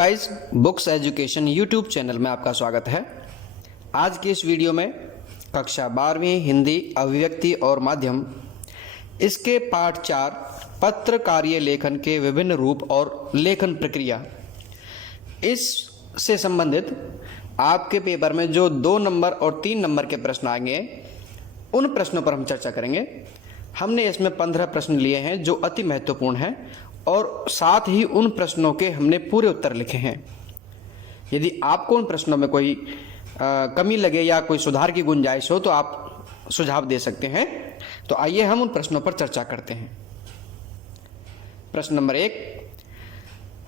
Guys, books education YouTube channel में आपका स्वागत है। आज की इस वीडियो में कक्षा 12वीं हिंदी अभिव्यक्ति और माध्यम इसके पाठ 4 पत्र कार्य लेखन के विभिन्न रूप और लेखन प्रक्रिया, इससे संबंधित आपके पेपर में जो 2 नंबर और 3 नंबर के प्रश्न आएंगे उन प्रश्नों पर हम चर्चा करेंगे। हमने इसमें 15 प्रश्न लिए हैं जो अति महत्वपूर्ण हैं और साथ ही उन प्रश्नों के हमने पूरे उत्तर लिखे हैं। यदि आपको उन प्रश्नों में कोई कमी लगे या कोई सुधार की गुंजाइश हो तो आप सुझाव दे सकते हैं। तो आइए हम उन प्रश्नों पर चर्चा करते हैं। प्रश्न नंबर 1,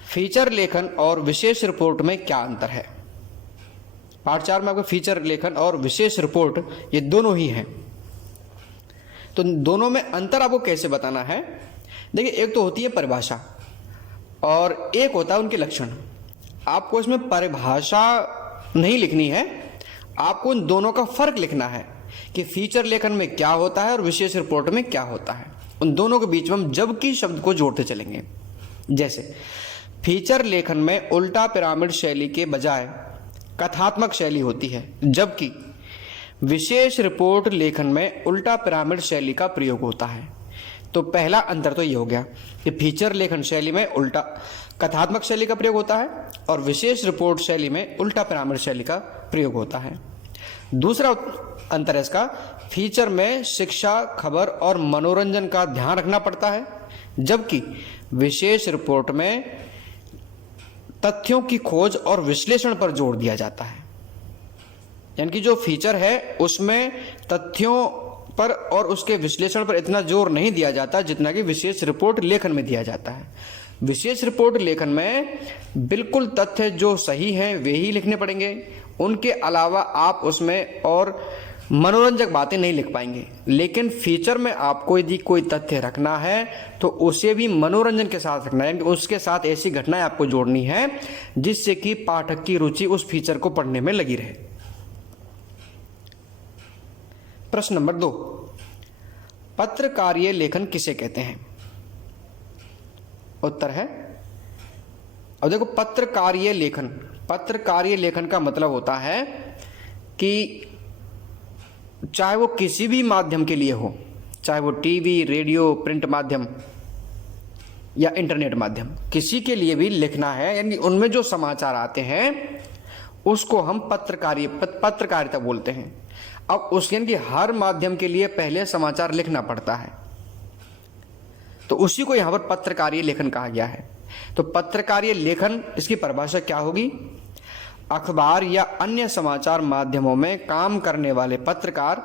फीचर लेखन और विशेष रिपोर्ट में क्या अंतर है? पार्ट 4 में आपको फीचर लेखन और विशेष रिपोर्ट ये दोनों ही हैं। तो दोनों में अंतर आपको कैसे बताना है? देखिए, एक तो होती है परिभाषा और एक होता है उनके लक्षण। आपको इसमें परिभाषा नहीं लिखनी है, आपको उन दोनों का फर्क लिखना है कि फीचर लेखन में क्या होता है और विशेष रिपोर्ट में क्या होता है। उन दोनों के बीच में हम जबकि शब्द को जोड़ते चलेंगे। जैसे फीचर लेखन में उल्टा पिरामिड शैली के बजाय कथात्मक शैली होती है, जबकि विशेष रिपोर्ट लेखन में उल्टा पिरामिड शैली का प्रयोग होता है। तो पहला अंतर तो ये हो गया कि फीचर लेखन शैली में उल्टा कथात्मक शैली का प्रयोग होता है और विशेष रिपोर्ट शैली में उल्टा पिरामिड शैली का प्रयोग होता है। दूसरा अंतर है इसका, फीचर में शिक्षा, खबर और मनोरंजन का ध्यान रखना पड़ता है, जबकि विशेष रिपोर्ट में तथ्यों की खोज और विश्लेषण पर जोर दिया जाता है। यानी कि जो फीचर है उसमें तथ्यों पर और उसके विश्लेषण पर इतना जोर नहीं दिया जाता जितना कि विशेष रिपोर्ट लेखन में दिया जाता है। विशेष रिपोर्ट लेखन में बिल्कुल तथ्य जो सही हैं वे ही लिखने पड़ेंगे, उनके अलावा आप उसमें और मनोरंजक बातें नहीं लिख पाएंगे। लेकिन फीचर में आपको यदि कोई तथ्य रखना है तो उसे भी मनोरंजन के साथ रखना है, यानी उसके साथ ऐसी घटनाएं आपको जोड़नी है जिससे कि पाठक की रुचि उस फीचर को पढ़ने में लगी रहे। प्रश्न नंबर 2, पत्र कार्य लेखन किसे कहते हैं? उत्तर है, अब देखो, पत्र कार्य लेखन का मतलब होता है कि चाहे वो किसी भी माध्यम के लिए हो, चाहे वो टीवी, रेडियो, प्रिंट माध्यम या इंटरनेट माध्यम, किसी के लिए भी लिखना है, यानी उनमें जो समाचार आते हैं उसको हम पत्रकारिता बोलते हैं। अब उसके यानी कि हर माध्यम के लिए पहले समाचार लिखना पड़ता है, तो उसी को यहां पर पत्रकारिता लेखन कहा गया है। तो पत्रकारिता लेखन, इसकी परिभाषा क्या होगी? अखबार या अन्य समाचार माध्यमों में काम करने वाले पत्रकार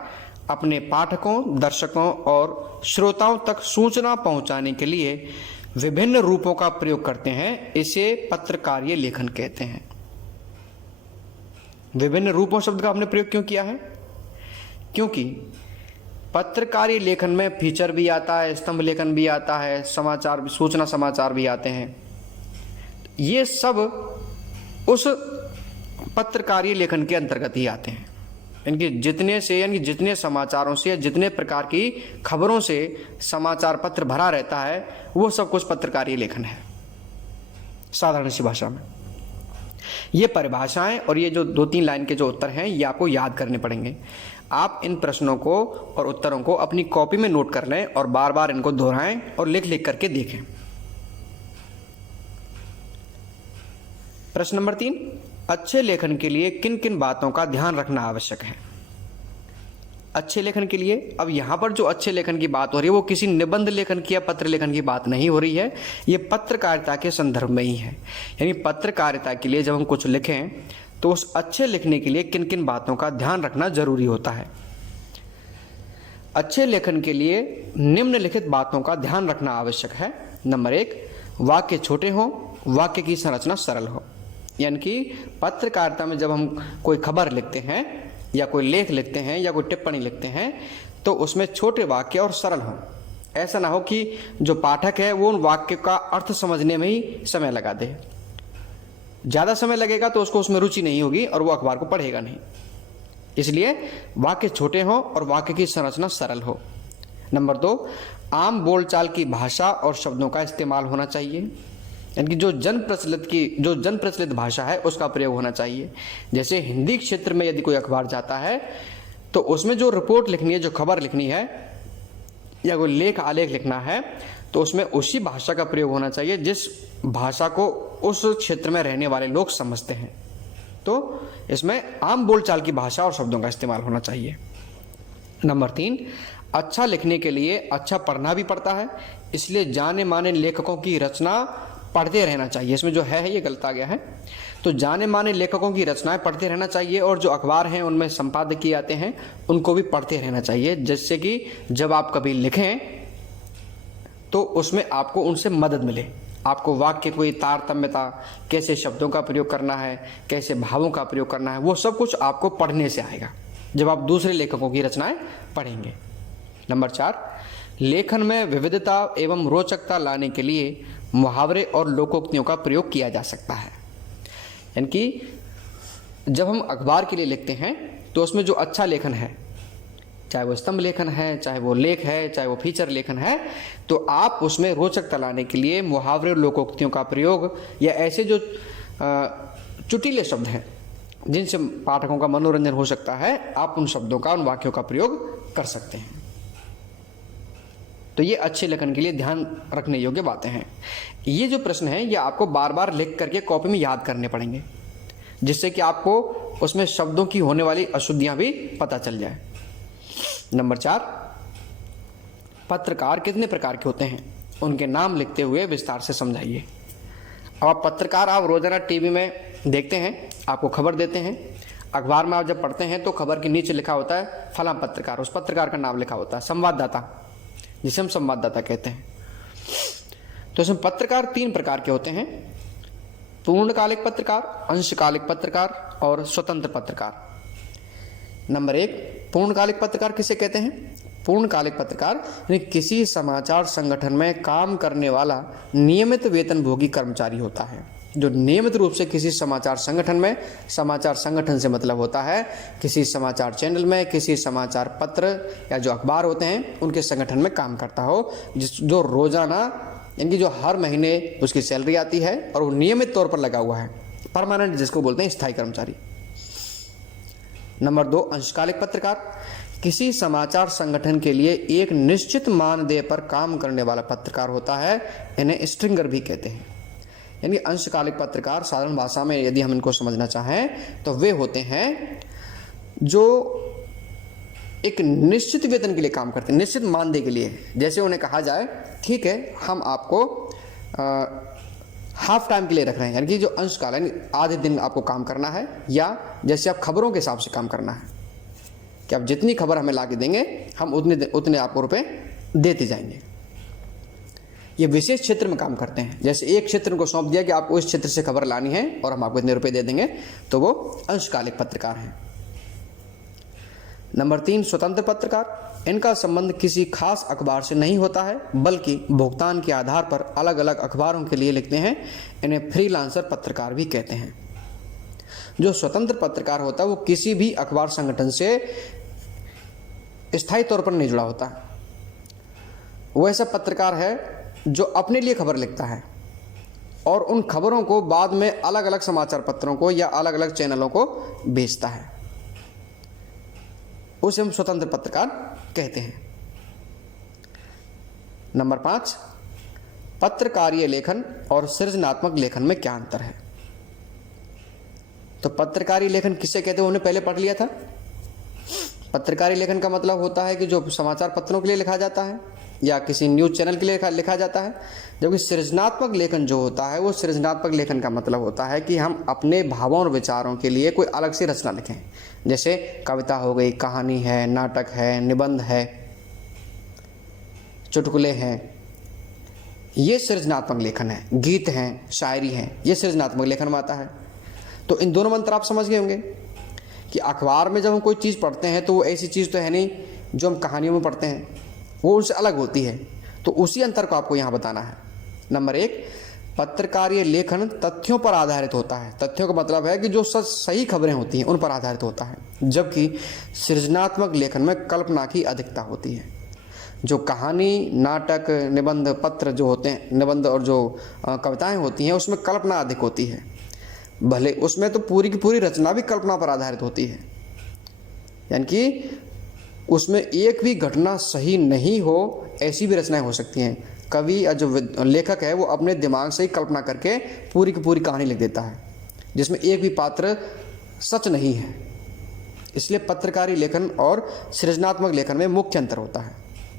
अपने पाठकों, दर्शकों और श्रोताओं तक सूचना पहुंचाने के लिए विभिन्न रूपों का प्रयोग करते हैं, इसे पत्रकारिता लेखन कहते हैं। विभिन्न रूपों शब्द का हमने प्रयोग क्यों किया है? क्योंकि पत्रकारिता लेखन में फीचर भी आता है, स्तंभ लेखन भी आता है, समाचार, सूचना समाचार भी आते हैं। ये सब उस पत्रकारिता लेखन के अंतर्गत ही आते हैं। यानी जितने समाचारों से, जितने प्रकार की खबरों से समाचार पत्र भरा रहता है वो सब कुछ पत्रकारिता लेखन है, साधारण सी भाषा में। ये परिभाषाएं और ये जो 2-3 लाइन के जो उत्तर हैं ये आपको याद करने पड़ेंगे। आप इन प्रश्नों को और उत्तरों को अपनी कॉपी में नोट कर लें और बार बार इनको दोहराएं और लिख करके देखें। प्रश्न नंबर 3, अच्छे लेखन के लिए किन किन बातों का ध्यान रखना आवश्यक है? अच्छे लेखन के लिए, अब यहां पर जो अच्छे लेखन की बात हो रही है वो किसी निबंध लेखन की या पत्र लेखन की बात नहीं हो रही है, ये पत्रकारिता के संदर्भ में ही है। यानी पत्रकारिता के लिए जब हम कुछ लिखें तो उस अच्छे लिखने के लिए किन किन बातों का ध्यान रखना जरूरी होता है। अच्छे लेखन के लिए निम्नलिखित बातों का ध्यान रखना आवश्यक है। नंबर 1, वाक्य छोटे हों, वाक्य की संरचना सरल हो। यानी कि पत्रकारिता में जब हम कोई खबर लिखते हैं या कोई लेख लिखते हैं या कोई टिप्पणी लिखते हैं तो उसमें छोटे वाक्य और सरल हों। ऐसा ना हो कि जो पाठक है वो उन वाक्य का अर्थ समझने में ही समय लगा दे। ज़्यादा समय लगेगा तो उसको उसमें रुचि नहीं होगी और वो अखबार को पढ़ेगा नहीं। इसलिए वाक्य छोटे हों और वाक्य की संरचना सरल हो। नंबर 2, आम बोलचाल की भाषा और शब्दों का इस्तेमाल होना चाहिए। यानी कि जो जन प्रचलित भाषा है उसका प्रयोग होना चाहिए। जैसे हिंदी क्षेत्र में यदि कोई अखबार जाता है तो उसमें जो रिपोर्ट लिखनी है, जो खबर लिखनी है या कोई लेख आलेख लिखना है, तो उसमें उसी भाषा का प्रयोग होना चाहिए जिस भाषा को उस क्षेत्र में रहने वाले लोग समझते हैं। तो इसमें आम बोलचाल की भाषा और शब्दों का इस्तेमाल होना चाहिए। नंबर 3, अच्छा लिखने के लिए अच्छा पढ़ना भी पड़ता है, इसलिए जाने माने लेखकों की रचना पढ़ते रहना चाहिए। इसमें जो है ये गलत आ गया है। तो जाने माने लेखकों की रचनाएं पढ़ते रहना चाहिए और जो अखबार हैं उनमें संपादक किए जाते हैं उनको भी पढ़ते रहना चाहिए, जिससे कि जब आप कभी लिखें तो उसमें आपको उनसे मदद मिले। आपको वाक्य कोई तारतम्यता, कैसे शब्दों का प्रयोग करना है, कैसे भावों का प्रयोग करना है, वो सब कुछ आपको पढ़ने से आएगा जब आप दूसरे लेखकों की रचनाएं पढ़ेंगे। नंबर 4, लेखन में विविधता एवं रोचकता लाने के लिए मुहावरे और लोकोक्तियों का प्रयोग किया जा सकता है। यानी कि जब हम अखबार के लिए लिखते हैं तो उसमें जो अच्छा लेखन है, चाहे वो स्तंभ लेखन है, चाहे वो लेख है, चाहे वो फीचर लेखन है, तो आप उसमें रोचकता लाने के लिए मुहावरे और लोकोक्तियों का प्रयोग या ऐसे जो चुटीले शब्द हैं जिनसे पाठकों का मनोरंजन हो सकता है, आप उन शब्दों का, उन वाक्यों का प्रयोग कर सकते हैं। तो ये अच्छे लेखन के लिए ध्यान रखने योग्य बातें हैं। ये जो प्रश्न हैं ये आपको बार बार लिख करके कॉपी में याद करने पड़ेंगे, जिससे कि आपको उसमें शब्दों की होने वाली अशुद्धियां भी पता चल जाए। नंबर 4, पत्रकार कितने प्रकार के होते हैं, उनके नाम लिखते हुए विस्तार से समझाइए। अब आप पत्रकार आप रोजाना टीवी में देखते हैं, आपको खबर देते हैं। अखबार में आप जब पढ़ते हैं तो खबर के नीचे लिखा होता है फलां पत्रकार, उस पत्रकार का नाम लिखा होता है, संवाददाता, जिसे हम संवाददाता कहते हैं। तो इसमें पत्रकार 3 प्रकार के होते हैं: पूर्णकालिक पत्रकार, अंशकालिक पत्रकार और स्वतंत्र पत्रकार। नंबर 1, पूर्णकालिक पत्रकार किसे कहते हैं? पूर्णकालिक पत्रकार यानी किसी समाचार संगठन में काम करने वाला नियमित वेतनभोगी कर्मचारी होता है, जो नियमित रूप से किसी समाचार संगठन में, समाचार संगठन से मतलब होता है किसी समाचार चैनल में, किसी समाचार पत्र या जो अखबार होते हैं उनके संगठन में काम करता हो, जो रोजाना यानी कि जो हर महीने उसकी सैलरी आती है और वो नियमित तौर पर लगा हुआ है, परमानेंट, जिसको बोलते हैं स्थायी कर्मचारी। नंबर 2, अंशकालिक पत्रकार किसी समाचार संगठन के लिए एक निश्चित मानदेय पर काम करने वाला पत्रकार होता है, इन्हें स्ट्रिंगर भी कहते हैं। यानी अंशकालिक पत्रकार साधारण भाषा में यदि हम इनको समझना चाहें तो वे होते हैं जो एक निश्चित वेतन के लिए काम करते हैं, निश्चित मानदेय के लिए। जैसे उन्हें कहा जाए ठीक है हम आपको हाफ टाइम के लिए रख रहे हैं, यानी कि जो अंशकाल यानी आधे दिन आपको काम करना है, या जैसे आप खबरों के हिसाब से काम करना है कि आप जितनी खबर हमें ला के देंगे हम उतने आपको रुपए देते जाएंगे। ये विशेष क्षेत्र में काम करते हैं, जैसे एक क्षेत्र को सौंप दिया कि आपको इस क्षेत्र से खबर लानी है और हम आपको इतने रुपए दे देंगे, तो वो अंशकालिक पत्रकार हैं। नंबर 3, स्वतंत्र पत्रकार। इनका संबंध किसी खास अखबार से नहीं होता है, बल्कि भुगतान के आधार पर अलग अलग अखबारों के लिए लिखते हैं। इन्हें फ्रीलांसर पत्रकार भी कहते हैं। जो स्वतंत्र पत्रकार होता है वो किसी भी अखबार संगठन से स्थायी तौर पर नहीं जुड़ा होता। वो ऐसा पत्रकार है जो अपने लिए खबर लिखता है और उन खबरों को बाद में अलग अलग समाचार पत्रों को या अलग अलग चैनलों को भेजता है, उसे हम स्वतंत्र पत्रकार कहते हैं। नंबर 5, पत्रकारीय लेखन और सृजनात्मक लेखन में क्या अंतर है? तो पत्रकारीय लेखन किसे कहते हैं उन्हें पहले पढ़ लिया था। पत्रकारीय लेखन का मतलब होता है कि जो समाचार पत्रों के लिए लिखा जाता है या किसी न्यूज चैनल के लिए लिखा जाता है, जबकि सृजनात्मक लेखन जो होता है वो सृजनात्मक लेखन का मतलब होता है कि हम अपने भावों और विचारों के लिए कोई अलग से रचना लिखें। जैसे कविता हो गई, कहानी है, नाटक है, निबंध है, चुटकुले हैं, ये सृजनात्मक लेखन है। गीत हैं, शायरी हैं, ये सृजनात्मक लेखन में आता है। तो इन दोनों में अंतर आप समझ गए होंगे कि अखबार में जब हम कोई चीज़ पढ़ते हैं तो वो ऐसी चीज़ तो है नहीं जो हम कहानियों में पढ़ते हैं, वो उनसे अलग होती है। तो उसी अंतर को आपको यहाँ बताना है। नंबर 1, पत्रकारीय लेखन तथ्यों पर आधारित होता है। तथ्यों का मतलब है कि जो सही खबरें होती हैं उन पर आधारित होता है, जबकि सृजनात्मक लेखन में कल्पना की अधिकता होती है। जो कहानी, नाटक, निबंध, पत्र जो होते हैं, निबंध और जो कविताएं होती हैं उसमें कल्पना अधिक होती है। भले उसमें तो पूरी की पूरी रचना भी कल्पना पर आधारित होती है, यानी कि उसमें एक भी घटना सही नहीं हो ऐसी भी रचनाएं हो सकती हैं। कवि या जो लेखक है वो अपने दिमाग से ही कल्पना करके पूरी की पूरी कहानी लिख देता है जिसमें एक भी पात्र सच नहीं है। इसलिए पत्रकारी लेखन और सृजनात्मक लेखन में मुख्य अंतर होता है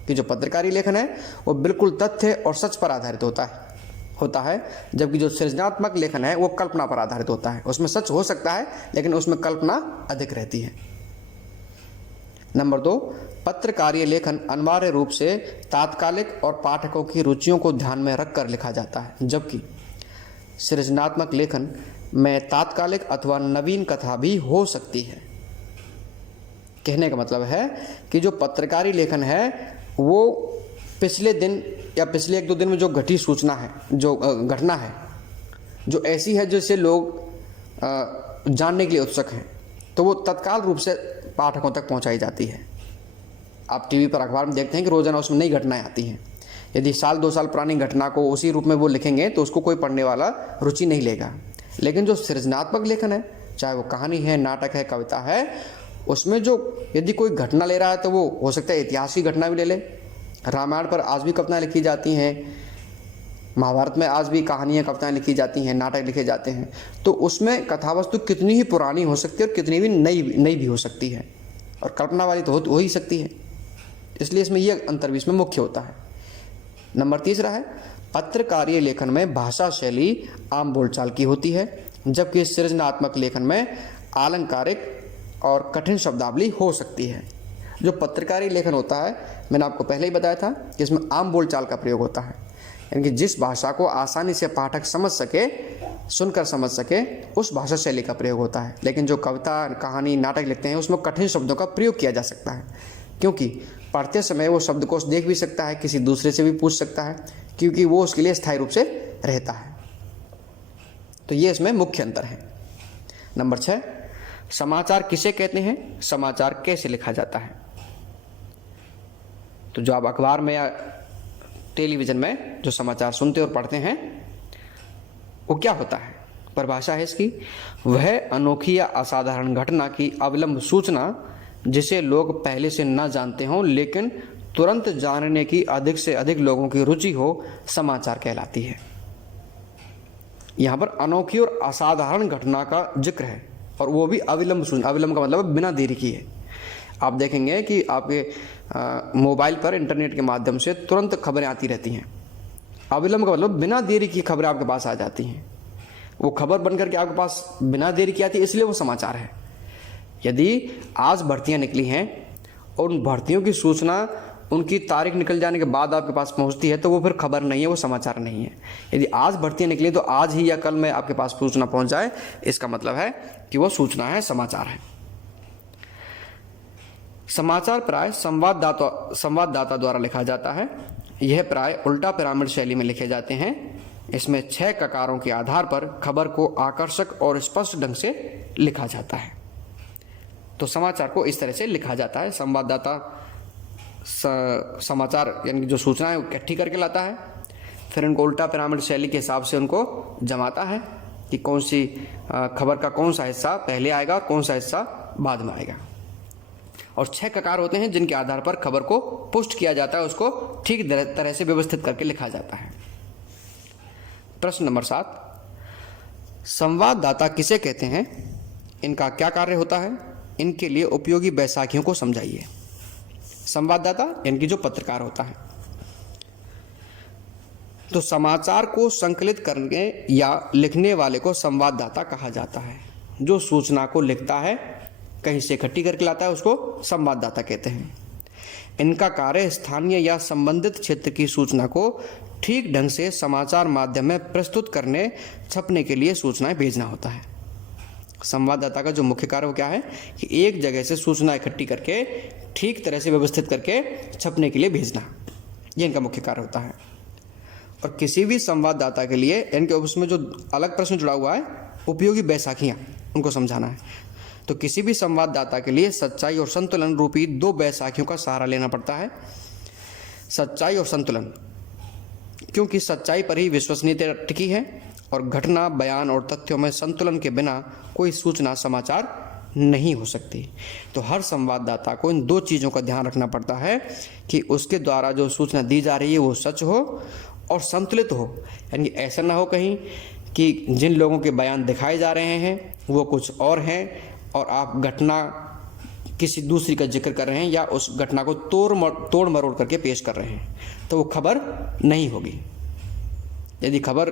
कि जो पत्रकारी लेखन है वो बिल्कुल तथ्य और सच पर आधारित होता है, जबकि जो सृजनात्मक लेखन है वो कल्पना पर आधारित होता है। उसमें सच हो सकता है लेकिन उसमें कल्पना अधिक रहती है। नंबर 2, पत्रकारीय लेखन अनिवार्य रूप से तात्कालिक और पाठकों की रुचियों को ध्यान में रखकर लिखा जाता है, जबकि सृजनात्मक लेखन में तात्कालिक अथवा नवीन कथा भी हो सकती है। कहने का मतलब है कि जो पत्रकारी लेखन है वो पिछले दिन या पिछले 1-2 दिन में जो घटी सूचना है, जो घटना है, जो ऐसी है जिसे लोग जानने के लिए उत्सुक हैं, तो वो तत्काल रूप से पाठकों तक पहुंचाई जाती है। आप टीवी पर, अखबार में देखते हैं कि रोजाना उसमें नई घटनाएं आती हैं। यदि 1-2 साल पुरानी घटना को उसी रूप में वो लिखेंगे तो उसको कोई पढ़ने वाला रुचि नहीं लेगा। लेकिन जो सृजनात्मक लेखन है, चाहे वो कहानी है, नाटक है, कविता है, उसमें जो यदि कोई घटना ले रहा है तो वो हो सकता है इतिहास की घटना भी ले ले। रामायण पर आज भी कविताएं लिखी जाती हैं, महाभारत में आज भी कहानियाँ, कविताएं लिखी जाती हैं, नाटक लिखे जाते हैं। तो उसमें कथावस्तु कितनी ही पुरानी हो सकती है और कितनी भी नई भी हो सकती है, और कल्पना वाली तो हो ही सकती है। इसलिए इसमें यह अंतर भी इसमें मुख्य होता है। नंबर 3 है, पत्रकारीय लेखन में भाषा शैली आम बोलचाल की होती है, जबकि सृजनात्मक लेखन में अलंकारिक और कठिन शब्दावली हो सकती है। जो पत्रकारी लेखन होता है, मैंने आपको पहले ही बताया था कि इसमें आम बोलचाल का प्रयोग होता है, यानी कि जिस भाषा को आसानी से पाठक समझ सके, सुनकर समझ सके, उस भाषा शैली का प्रयोग होता है। लेकिन जो कविता, कहानी, नाटक लिखते हैं उसमें कठिन शब्दों का प्रयोग किया जा सकता है, क्योंकि पढ़ते समय वो शब्दकोश देख भी सकता है, किसी दूसरे से भी पूछ सकता है, क्योंकि वो उसके लिए स्थायी रूप से रहता है। तो ये इसमें मुख्य अंतर है। नंबर 6, समाचार किसे कहते हैं, समाचार कैसे लिखा जाता है। तो जो आप अखबार में या टेलीविज़न में जो समाचार सुनते और पढ़ते हैं वो क्या होता है, परिभाषा है इसकी, वह अनोखी या असाधारण घटना की अविलंब सूचना जिसे लोग पहले से न जानते हों लेकिन तुरंत जानने की अधिक से अधिक लोगों की रुचि हो, समाचार कहलाती है। यहाँ पर अनोखी और असाधारण घटना का जिक्र है, और वो भी अविलंब सूचना। अविलंब का मतलब बिना देरी किए। आप देखेंगे कि आपके मोबाइल पर इंटरनेट के माध्यम से तुरंत खबरें आती रहती हैं। अविलंब का मतलब बिना देरी की खबरें आपके पास आ जाती हैं। वो खबर बनकर के आपके पास बिना देरी की आती है, इसलिए वो समाचार है। यदि आज भर्तियां निकली हैं और उन भर्तियों की सूचना उनकी तारीख निकल जाने के बाद आपके पास पहुंचती है तो वो फिर खबर नहीं है, वो समाचार नहीं है। यदि आज भर्तियां निकली तो आज ही या कल में आपके पास सूचना पहुंच जाए, इसका मतलब है कि वो सूचना है, समाचार है। समाचार प्राय संवाददाता द्वारा लिखा जाता है। यह प्राय उल्टा पिरामिड शैली में लिखे जाते हैं। इसमें 6 ककारों के आधार पर खबर को आकर्षक और स्पष्ट ढंग से लिखा जाता है। तो समाचार को इस तरह से लिखा जाता है। संवाददाता समाचार यानी कि जो सूचना है इकट्ठी करके लाता है, फिर उनको उल्टा पिरामिड शैली के हिसाब से उनको जमाता है कि कौन सी खबर का कौन सा हिस्सा पहले आएगा और कौन सा हिस्सा बाद में आएगा। और 6 ककार होते हैं जिनके आधार पर खबर को पुष्ट किया जाता है, उसको ठीक तरह से व्यवस्थित करके लिखा जाता है। प्रश्न नंबर 7, संवाददाता किसे कहते हैं, इनका क्या कार्य होता है, इनके लिए उपयोगी बैसाखियों को समझाइए। संवाददाता यानी कि जो पत्रकार होता है, तो समाचार को संकलित करने या लिखने वाले को संवाददाता कहा जाता है। जो सूचना को लिखता है, कहीं से इकट्ठी करके लाता है, उसको संवाददाता कहते हैं। इनका कार्य स्थानीय या संबंधित क्षेत्र की सूचना को ठीक ढंग से समाचार माध्यम में प्रस्तुत करने, छपने के लिए सूचनाएं भेजना होता है। संवाददाता का जो मुख्य कार्य वो क्या है कि एक जगह से सूचना इकट्ठी करके ठीक तरह से व्यवस्थित करके छपने के लिए भेजना, ये इनका मुख्य कार्य होता है। और किसी भी संवाददाता के लिए इनके उसमें जो अलग प्रश्न जुड़ा हुआ है, उपयोगी बैसाखियाँ, उनको समझाना है। तो किसी भी संवाददाता के लिए सच्चाई और संतुलन रूपी 2 बैसाखियों का सहारा लेना पड़ता है। सच्चाई और संतुलन, क्योंकि सच्चाई पर ही विश्वसनीयता टिकी है और घटना, बयान और तथ्यों में संतुलन के बिना कोई सूचना समाचार नहीं हो सकती। तो हर संवाददाता को इन दो चीज़ों का ध्यान रखना पड़ता है कि उसके द्वारा जो सूचना दी जा रही है वो सच हो और संतुलित हो, यानी ऐसा ना हो कहीं कि जिन लोगों के बयान दिखाए जा रहे हैं वो कुछ और हैं और आप घटना किसी दूसरी का जिक्र कर रहे हैं या उस घटना को तोड़ मरोड़ करके पेश कर रहे हैं, तो वो खबर नहीं होगी। यदि खबर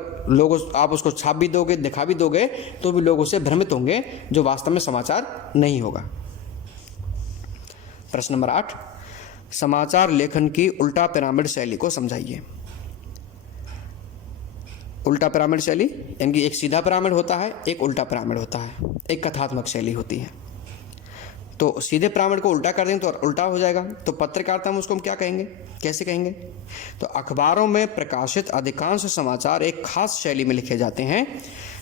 आप उसको छाप भी दोगे, दिखा भी दोगे, तो भी लोग उससे भ्रमित होंगे, जो वास्तव में समाचार नहीं होगा। प्रश्न नंबर 8, समाचार लेखन की उल्टा पिरामिड शैली को समझाइए। उल्टा पिरामिड शैली यानी कि एक सीधा पिरामिड होता है, एक उल्टा पिरामिड होता है, एक कथात्मक शैली होती है। तो सीधे पिरामिड को उल्टा कर दें तो उल्टा हो जाएगा, तो पत्रकारिता में उसको हम क्या कहेंगे, कैसे कहेंगे? तो अखबारों में प्रकाशित अधिकांश समाचार एक खास शैली में लिखे जाते हैं।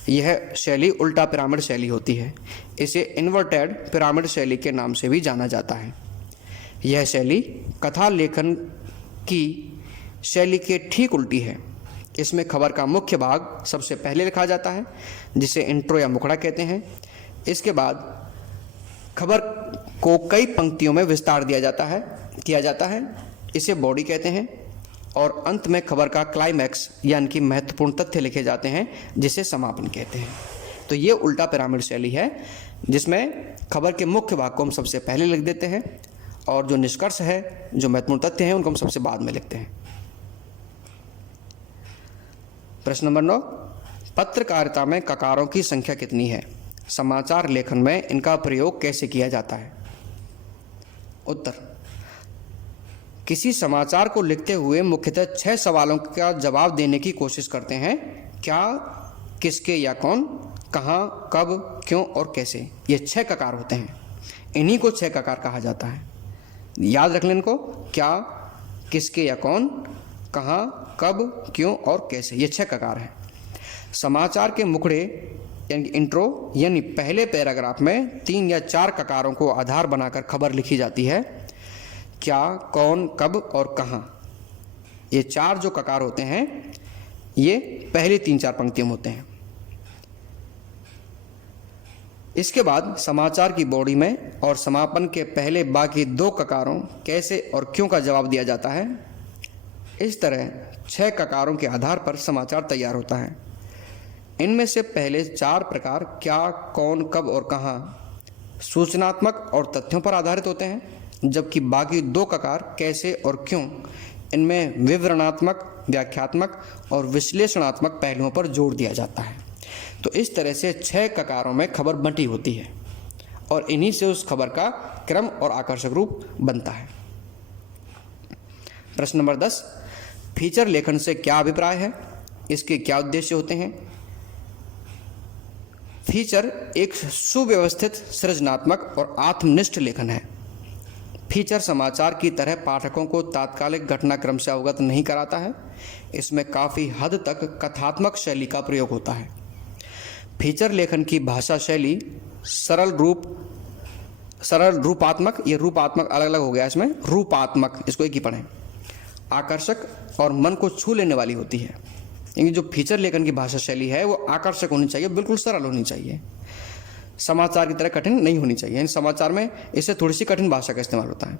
यह शैली उल्टा पिरामिड शैली होती है। इसे इन्वर्टेड पिरामिड शैली के नाम से भी जाना जाता है। यह शैली कथा लेखन की शैली के ठीक उल्टी है। इसमें खबर का मुख्य भाग सबसे पहले लिखा जाता है, जिसे इंट्रो या मुखड़ा कहते हैं। इसके बाद खबर को कई पंक्तियों में विस्तार किया जाता है, इसे बॉडी कहते हैं। और अंत में खबर का क्लाइमैक्स यानी कि महत्वपूर्ण तथ्य लिखे जाते हैं, जिसे समापन कहते हैं। तो ये उल्टा पिरामिड शैली है, जिसमें खबर के मुख्य भाग को हम सबसे पहले लिख देते हैं और जो निष्कर्ष है, जो महत्वपूर्ण तथ्य हैं, उनको हम सबसे बाद में लिखते हैं। प्रश्न नंबर 9, पत्रकारिता में ककारों की संख्या कितनी है? समाचार लेखन में इनका प्रयोग कैसे किया जाता है? उत्तर, किसी समाचार को लिखते हुए मुख्यतः 6 सवालों का जवाब देने की कोशिश करते हैं। क्या, किसके या कौन, कहाँ, कब, क्यों और कैसे। ये 6 ककार होते हैं। इन्हीं को 6 ककार कहा जाता है। याद रख लें इनको, क्या, किसके या कौन, कहाँ, कब, क्यों और कैसे। ये 6 ककार हैं। समाचार के मुखड़े यानी इंट्रो यानी पहले पैराग्राफ में 3 या 4 ककारों को आधार बनाकर खबर लिखी जाती है। क्या, कौन, कब और कहाँ, ये 4 जो ककार होते हैं, ये पहली 3-4 पंक्तियों में होते हैं। इसके बाद समाचार की बॉडी में और समापन के पहले बाकी 2 ककारों कैसे और क्यों का जवाब दिया जाता है। इस तरह 6 ककारों के आधार पर समाचार तैयार होता है। इनमें से पहले 4 प्रकार क्या, कौन, कब और कहाँ सूचनात्मक और तथ्यों पर आधारित होते हैं, जबकि बाकी 2 ककार कैसे और क्यों, इनमें विवरणात्मक, व्याख्यात्मक और विश्लेषणात्मक पहलुओं पर जोर दिया जाता है। तो इस तरह से 6 ककारों में खबर बंटी होती है और इन्हीं से उस खबर का क्रम और आकर्षक रूप बनता है। प्रश्न नंबर 10, फीचर लेखन से क्या अभिप्राय है? इसके क्या उद्देश्य होते हैं? फीचर एक सुव्यवस्थित, सृजनात्मक और आत्मनिष्ठ लेखन है। फीचर समाचार की तरह पाठकों को तात्कालिक घटनाक्रम से अवगत नहीं कराता है। इसमें काफ़ी हद तक कथात्मक शैली का प्रयोग होता है। फीचर लेखन की भाषा शैली सरल रूपात्मक, ये रूपात्मक अलग अलग हो गया, इसमें रूपात्मक, इसको एक ही पढ़ें, आकर्षक और मन को छू लेने वाली होती है। यानी जो फीचर लेखन की भाषा शैली है वो आकर्षक होनी चाहिए, बिल्कुल सरल होनी चाहिए, समाचार की तरह कठिन नहीं होनी चाहिए। यानी समाचार में इससे थोड़ी सी कठिन भाषा का इस्तेमाल होता है।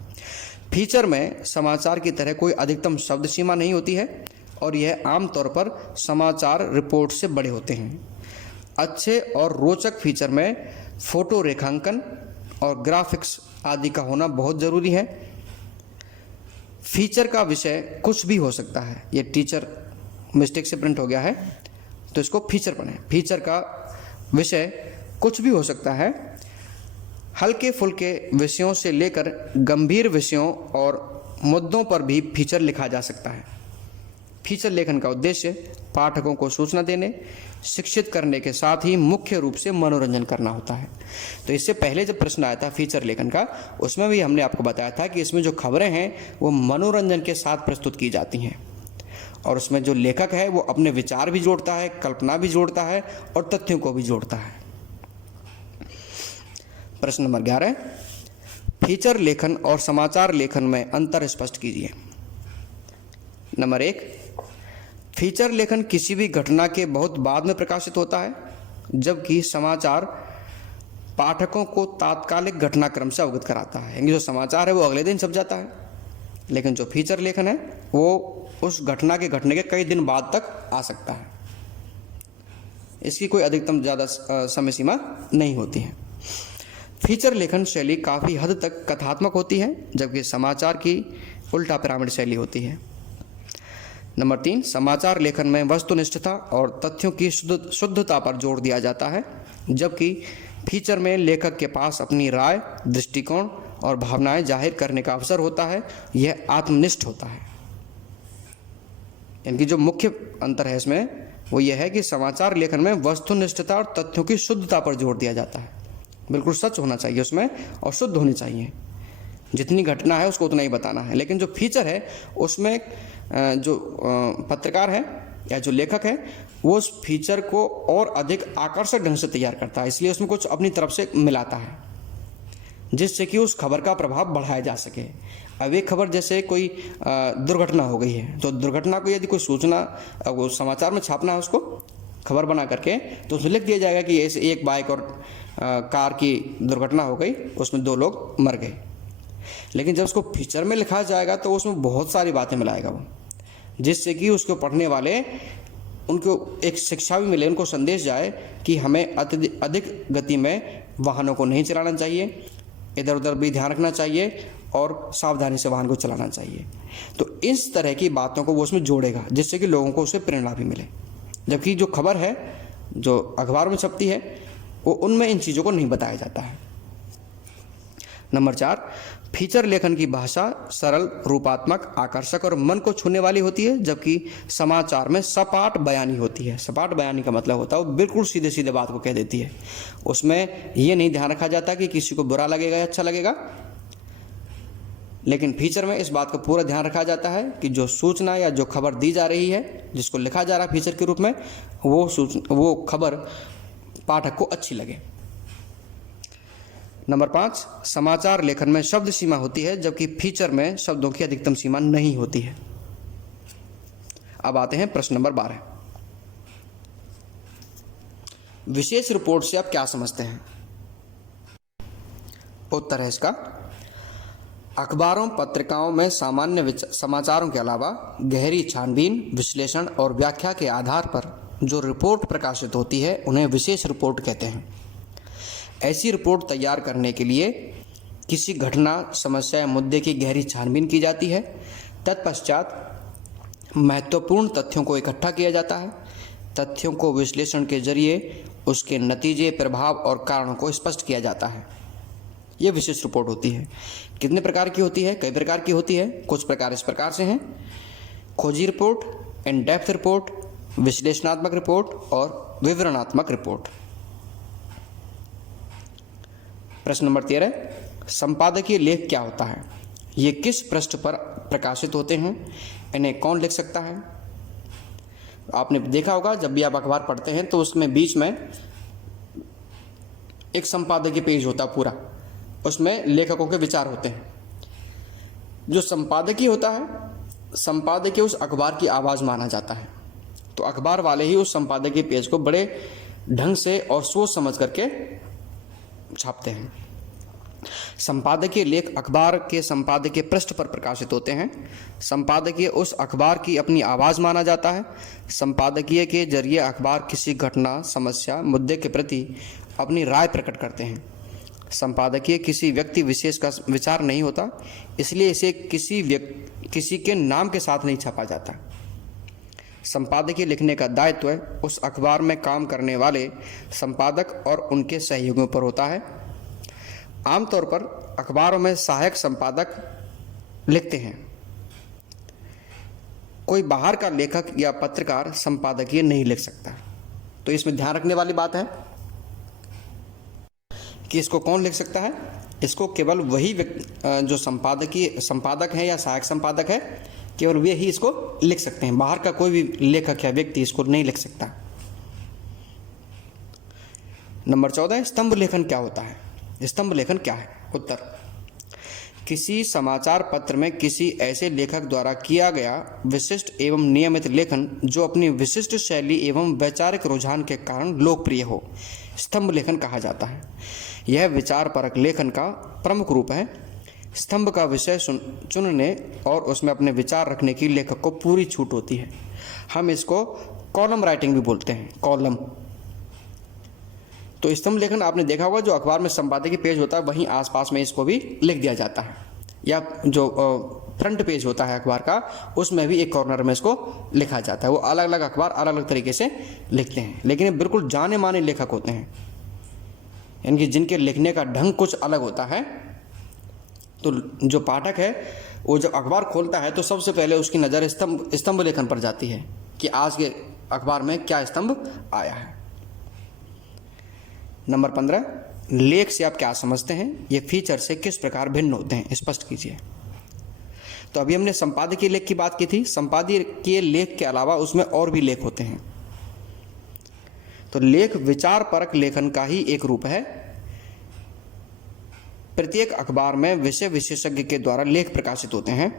फीचर में समाचार की तरह कोई अधिकतम शब्द सीमा नहीं होती है और यह आमतौर पर समाचार रिपोर्ट से बड़े होते हैं। अच्छे और रोचक फीचर में फोटो रेखांकन और ग्राफिक्स आदि का होना बहुत ज़रूरी है। फीचर का विषय कुछ भी हो सकता है। ये टीचर मिस्टेक से प्रिंट हो गया है, तो इसको फीचर पढ़ें। फीचर का विषय कुछ भी हो सकता है। हल्के फुल्के विषयों से लेकर गंभीर विषयों और मुद्दों पर भी फीचर लिखा जा सकता है। फीचर लेखन का उद्देश्य पाठकों को सूचना देने, शिक्षित करने के साथ ही मुख्य रूप से मनोरंजन करना होता है। तो इससे पहले जब प्रश्न आया था फीचर लेखन का, उसमें भी हमने आपको बताया था कि इसमें जो खबरें हैं वो मनोरंजन के साथ प्रस्तुत की जाती हैं और उसमें जो लेखक है वो अपने विचार भी जोड़ता है, कल्पना भी जोड़ता है और तथ्यों को भी जोड़ता है। प्रश्न नंबर 11, फीचर लेखन और समाचार लेखन में अंतर स्पष्ट कीजिए। नंबर 1, फीचर लेखन किसी भी घटना के बहुत बाद में प्रकाशित होता है, जबकि समाचार पाठकों को तात्कालिक घटनाक्रम से अवगत कराता है। यानी जो समाचार है वो अगले दिन छप जाता है, लेकिन जो फीचर लेखन है वो उस घटना के घटने के कई दिन बाद तक आ सकता है। इसकी कोई अधिकतम ज़्यादा समय सीमा नहीं होती है। फीचर लेखन शैली काफ़ी हद तक कथात्मक होती है, जबकि समाचार की उल्टा पिरामिड शैली होती है। नंबर 3, समाचार लेखन में वस्तुनिष्ठता और तथ्यों की शुद्धता पर जोर दिया जाता है, जबकि फीचर में लेखक के पास अपनी राय, दृष्टिकोण और भावनाएं जाहिर करने का अवसर होता है। यह आत्मनिष्ठ होता है। इनकी जो मुख्य अंतर है इसमें वो यह है कि समाचार लेखन में वस्तुनिष्ठता और तथ्यों की शुद्धता पर जोर दिया जाता है। बिल्कुल सच होना चाहिए उसमें और शुद्ध होनी चाहिए। जितनी घटना है उसको उतना ही बताना है। लेकिन जो फीचर है उसमें जो पत्रकार है या जो लेखक है वो उस फीचर को और अधिक आकर्षक ढंग से तैयार करता है, इसलिए उसमें कुछ अपनी तरफ से मिलाता है जिससे कि उस खबर का प्रभाव बढ़ाया जा सके। अब एक खबर जैसे कोई दुर्घटना हो गई है, तो दुर्घटना को यदि कोई सूचना वो समाचार में छापना है उसको खबर बना करके, तो उसमें लिख दिया जाएगा कि ऐसे एक बाइक और कार की दुर्घटना हो गई, उसमें 2 लोग मर गए। लेकिन जब उसको फीचर में लिखा जाएगा तो उसमें बहुत सारी बातें मिलाएगा वो, जिससे कि उसको पढ़ने वाले उनको एक शिक्षा भी मिले, उनको संदेश जाए कि हमें अधिक गति में वाहनों को नहीं चलाना चाहिए, इधर उधर भी ध्यान रखना चाहिए और सावधानी से वाहन को चलाना चाहिए। तो इस तरह की बातों को वो उसमें जोड़ेगा, जिससे कि लोगों को उससे प्रेरणा भी मिले। जबकि जो खबर है जो अखबार में छपती है वो उनमें इन चीज़ों को नहीं बताया जाता है। नंबर 4, फीचर लेखन की भाषा सरल, रूपात्मक, आकर्षक और मन को छूने वाली होती है, जबकि समाचार में सपाट बयानी होती है। सपाट बयानी का मतलब होता है वो बिल्कुल सीधे सीधे बात को कह देती है। उसमें ये नहीं ध्यान रखा जाता कि किसी को बुरा लगेगा या अच्छा लगेगा, लेकिन फीचर में इस बात का पूरा ध्यान रखा जाता है कि जो सूचना या जो खबर दी जा रही है, जिसको लिखा जा रहा है फीचर के रूप में, वो खबर पाठक को अच्छी लगे। नंबर 5, समाचार लेखन में शब्द सीमा होती है, जबकि फीचर में शब्दों की अधिकतम सीमा नहीं होती है। अब आते हैं प्रश्न नंबर 12। विशेष रिपोर्ट से आप क्या समझते हैं? उत्तर है इसका, अखबारों पत्रिकाओं में सामान्य समाचारों के अलावा गहरी छानबीन, विश्लेषण और व्याख्या के आधार पर जो रिपोर्ट प्रकाशित होती है उन्हें विशेष रिपोर्ट कहते हैं। ऐसी रिपोर्ट तैयार करने के लिए किसी घटना, समस्या या मुद्दे की गहरी छानबीन की जाती है। तत्पश्चात महत्वपूर्ण तथ्यों को इकट्ठा किया जाता है। तथ्यों को विश्लेषण के जरिए उसके नतीजे, प्रभाव और कारणों को स्पष्ट किया जाता है। यह विशेष रिपोर्ट होती है। कितने प्रकार की होती है? कई प्रकार की होती है। कुछ प्रकार इस प्रकार से हैं: खोजी रिपोर्ट, इन डेप्थ रिपोर्ट, विश्लेषणात्मक रिपोर्ट और विवरणात्मक रिपोर्ट। प्रश्न नंबर 13, संपादकीय लेख क्या होता है? ये किस पृष्ठ पर प्रकाशित होते हैं? इन्हें कौन लिख सकता है? आपने देखा होगा जब भी आप अखबार पढ़ते हैं तो उसमें बीच में एक संपादकीय पेज होता है पूरा, उसमें लेखकों के विचार होते हैं। जो संपादकीय होता है, संपादकीय उस अखबार की आवाज़ माना जाता है, तो अखबार वाले ही उस संपादकीय पेज को बड़े ढंग से और सोच समझ करके छापते हैं। संपादकीय लेख अखबार के संपादकीय पृष्ठ पर प्रकाशित होते हैं। संपादकीय उस अखबार की अपनी आवाज़ माना जाता है। संपादकीय के जरिए अखबार किसी घटना, समस्या, मुद्दे के प्रति अपनी राय प्रकट करते हैं। संपादकीय किसी व्यक्ति विशेष का विचार नहीं होता, इसलिए इसे किसी के नाम के साथ नहीं छापा जाता। संपादकीय लिखने का दायित्व उस अखबार में काम करने वाले संपादक और उनके सहयोगियों पर होता है। आमतौर पर अखबारों में सहायक संपादक लिखते हैं। कोई बाहर का लेखक या पत्रकार संपादकीय नहीं लिख सकता। तो इसमें ध्यान रखने वाली बात है कि इसको कौन लिख सकता है? इसको केवल वही जो संपादक है या सहायक संपादक है, केवल वे ही इसको लिख सकते हैं। बाहर का कोई भी लेखक या व्यक्ति इसको नहीं लिख सकता। नंबर 14, स्तंभ लेखन क्या होता है? स्तंभ लेखन क्या है? उत्तर, किसी समाचार पत्र में किसी ऐसे लेखक द्वारा किया गया विशिष्ट एवं नियमित लेखन जो अपनी विशिष्ट शैली एवं वैचारिक रुझान के कारण लोकप्रिय हो, स्तंभ लेखन कहा जाता है। यह विचारपरक लेखन का प्रमुख रूप है। स्तंभ का विषय चुनने और उसमें अपने विचार रखने की लेखक को पूरी छूट होती है। हम इसको कॉलम राइटिंग भी बोलते हैं, कॉलम। तो स्तंभ लेखन आपने देखा होगा, जो अखबार में संपादकीय पेज होता है वहीं आसपास में इसको भी लिख दिया जाता है, या जो फ्रंट पेज होता है अखबार का उसमें भी एक कॉर्नर में इसको लिखा जाता है। वो अलग अलग अखबार अलग अलग तरीके से लिखते हैं, लेकिन ये बिल्कुल जाने माने लेखक होते हैं, यानी जिनके लिखने का ढंग कुछ अलग होता है। तो जो पाठक है वो जब अखबार खोलता है तो सबसे पहले उसकी नज़र स्तंभ लेखन पर जाती है कि आज के अखबार में क्या स्तंभ आया है। नंबर 15, लेख से आप क्या समझते हैं, ये फीचर से किस प्रकार भिन्न होते हैं, स्पष्ट कीजिए। तो अभी हमने संपादकीय लेख की बात की थी। संपादकीय लेख के अलावा उसमें और भी लेख होते हैं। तो लेख विचारपरक लेखन का ही एक रूप है। प्रत्येक अखबार में विषय विशेषज्ञ के द्वारा लेख प्रकाशित होते हैं।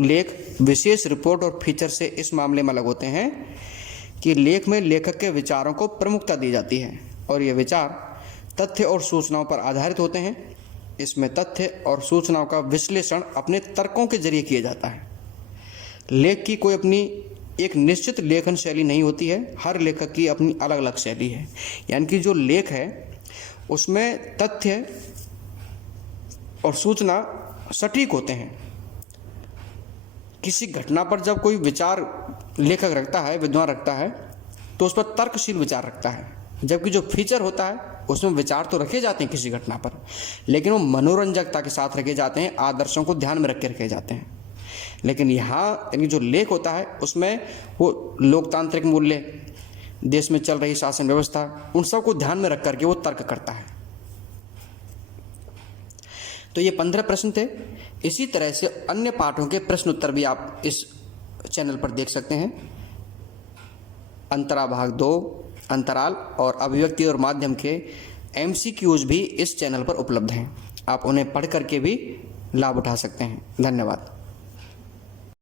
लेख विशेष रिपोर्ट और फीचर से इस मामले में अलग होते हैं कि लेख में लेखक के विचारों को प्रमुखता दी जाती है और ये विचार तथ्य और सूचनाओं पर आधारित होते हैं। इसमें तथ्य और सूचनाओं का विश्लेषण अपने तर्कों के जरिए किया जाता है। लेख की कोई अपनी एक निश्चित लेखन शैली नहीं होती है, हर लेखक की अपनी अलग अलग शैली है। यानी कि जो लेख है उसमें तथ्य और सूचना सटीक होते हैं। किसी घटना पर जब कोई विचार लेखक रखता है, विद्वान रखता है, तो उस पर तर्कशील विचार रखता है, जबकि जो फीचर होता है उसमें विचार तो रखे जाते हैं किसी घटना पर, लेकिन वो मनोरंजकता के साथ रखे जाते हैं, आदर्शों को ध्यान में रख के रखे जाते हैं। लेकिन यहाँ यानी जो लेख होता है उसमें वो लोकतांत्रिक मूल्य, देश में चल रही शासन व्यवस्था, उन सब को ध्यान में रख करके वो तर्क करता है। तो ये 15 प्रश्न थे। इसी तरह से अन्य पाठों के प्रश्न उत्तर भी आप इस चैनल पर देख सकते हैं। अंतरा भाग 2, अंतराल और अभिव्यक्ति और माध्यम के MCQs भी इस चैनल पर उपलब्ध हैं। आप उन्हें पढ़ करके भी लाभ उठा सकते हैं। धन्यवाद।